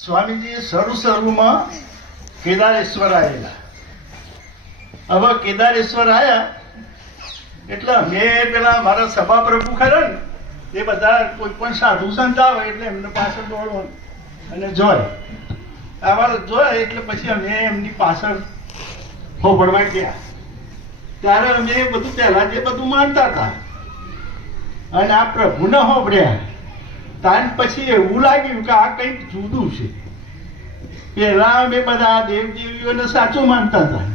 સ્વામીજી શરૂમાં કેદારેશ્વર આવેલા. હવે કેદારેશ્વર આયા એટલે અમે પેલા મારા સભા પ્રભુ ખરા ને એ બધા કોઈ પણ સાધુ સંત આવે એટલે એમને પાછળ દોડવાનું અને જોય આવા જોય એટલે પછી અમે એમની પાછળ હોબળવા ગયા. ત્યારે અમે બધું પહેલા જે બધું માનતા હતા અને આ પ્રભુને હોબળ્યા તાન પછી એવું લાગ્યું કે આ કંઈક જુદું છે. પહેલા અમે બધા દેવદેવીઓને સાચું માનતા હતા.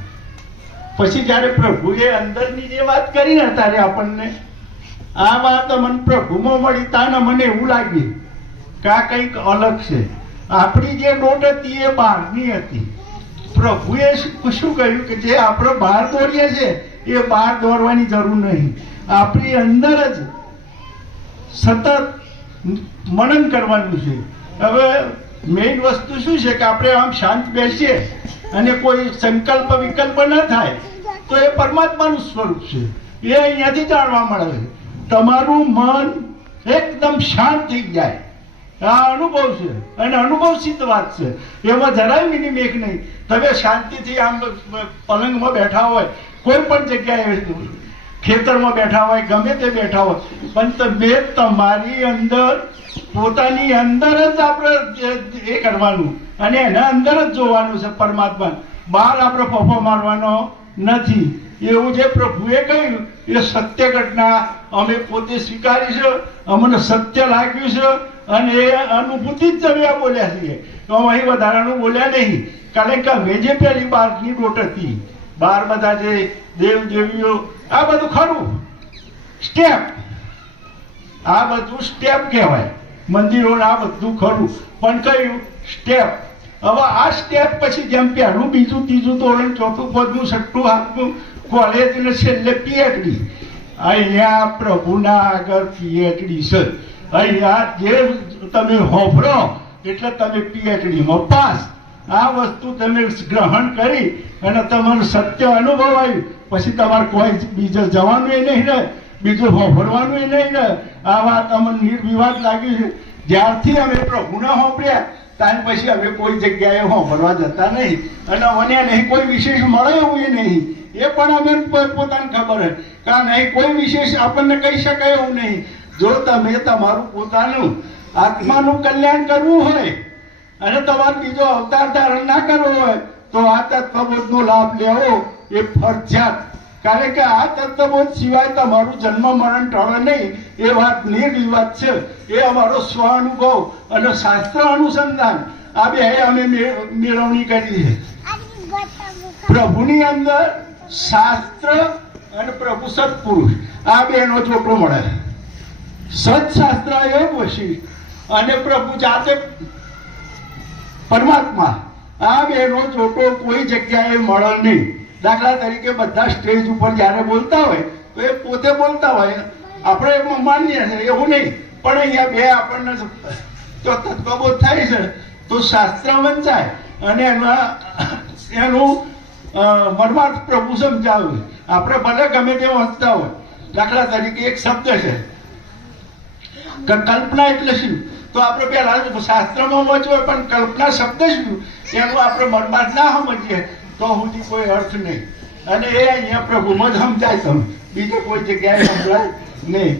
પછી જયારે પ્રભુએ અંદરની જે વાત કરી ને ત્યારે આપણને આ વાત મને પ્રભુમાં મળી તાને મને એવું લાગ્યું કે આ કંઈક અલગ છે. આપણી જે દોટ હતી એ બહારની હતી. પ્રભુએ શું કહ્યું કે જે આપણે બહાર દોરીએ છીએ એ બહાર દોરવાની જરૂર નહીં. આપણી અંદર જ સતત મનન કરવાનું છે. હવે મેઇન વસ્તુ શું છે કે આપણે આમ શાંત બેસીએ અને કોઈ સંકલ્પ વિકલ્પ ન થાય તો એ પરમાત્માનું સ્વરૂપ છે. એ અહીંયાથી જાણવા મળે. તમારું મન એકદમ શાંત થઈ જાય. આ અનુભવ છે અને અનુભવ સિદ્ધ વાત છે. એમાં જરાય મિનિમેક નહીં. તમે શાંતિથી આમ પલંગમાં બેઠા હોય, કોઈ પણ જગ્યાએ ખેતરમાં બેઠા હોય, ગમે તે બેઠા હોય, પણ તમે તમારી અંદર પોતાની અંદર જ આપણે એ કરવાનું અને એના અંદર જ જોવાનું છે પરમાત્મા. બહાર આપણે ફોફો મારવાનો નથી. એવું જે પ્રભુએ કહ્યું એ સત્ય ઘટના અમે પોતે સ્વીકારી છે. અમને સત્ય લાગ્યું છે અને એ અનુભૂતિ જ અમે બોલ્યા છીએ. તો અહીં વધારાનું બોલ્યા નહીં. કારણ કે અમે જે પેલી બહારની દોટ હતી, બહાર બધા જે દેવ દેવીઓ આ બધું ખરું સ્ટેપ, આ બધું સ્ટેપ કહેવાય. મંદિરો આ બધું ખરું પણ કયું સ્ટેપ. હવે આ સ્ટેપ પછી જેમ પહેલું બીજું ત્રીજું ધોરણ ચોથું પદનું છઠ્ઠું હાથનું કોલેજ ને છેલ્લે પીએચડી. અહીંયા પ્રભુના આગળ પીએચડી છે. અહીંયા જે તમે હોભળો એટલે તમે પીએચડીમાં પાસ. આ વસ્તુ તમે ગ્રહણ કરી અને તમારું સત્ય અનુભવ આવ્યું પછી તમારે કોઈ બીજે જવાનું એ નહીં રહે, બીજું હોભળવાનું એ નહીં રહે. આ વાત અમને નિર્વિવાદ લાગી છે. જ્યારથી અમે પ્રભુને હોંભળ્યા ત્યાર પછી અમે કોઈ જગ્યાએ હોંભળવા જતા નહીં અને મને નહીં કોઈ વિશેષ મળે એવું એ નહીં. એ પણ અમે પોતાને ખબર હોય કે નહીં કોઈ વિશેષ આપણને કહી શકાય એવું નહીં. જો તમે તમારું પોતાનું આત્માનું કલ્યાણ કરવું હોય અને તમારે બીજો અવતાર ધારણ ના કરવો હોય તો આ તત્વબોધનો લાભ લેવો એ ફરજિયાત. કારણ કે આ તત્વબોધ સિવાય તમારું જન્મ મરણ ટળે નહીં એ વાત નિર્વિવાદ છે. એ અમારો સ્વ અનુભવ અને શાસ્ત્ર અનુસંધાન આ બે અમે મેળવણી કરી છે. પ્રભુની અંદર શાસ્ત્ર અને પ્રભુ સત્પુરુષ આ બેનો ચોટો મળે. સત્શાસ્ત્ર એ વશિષ્ઠ અને પ્રભુ જાતે પરમાત્મા આ બેનો ચોટો કોઈ જગ્યાએ મળે નહીં. દાખલા તરીકે બધા સ્ટેજ ઉપર જયારે બોલતા હોય તો એ પોતે બોલતા હોય, આપણે માનીએ છીએ એવું નહીં. પણ અહીંયા બે આપણને તો તત્વબોધ થાય છે તો શાસ્ત્ર વંચાય અને એનું મર્માર્થ પ્રભુ સમજાવે. આપણે ભલે ગમે તે વાંચતા હોય. દાખલા તરીકે એક શબ્દ છે કલ્પના એટલે શું, તો આપણે પેલા શાસ્ત્રમાં વાંચવું પણ કલ્પના શબ્દ શું એનું આપણે મર્માર્થ ના સમજીએ તો સુધી કોઈ અર્થ નહીં. અને એ અહીંયા પ્રભુમાં જ સમજાય. તમે બીજે કોઈ જગ્યાએ સમજાય નહીં.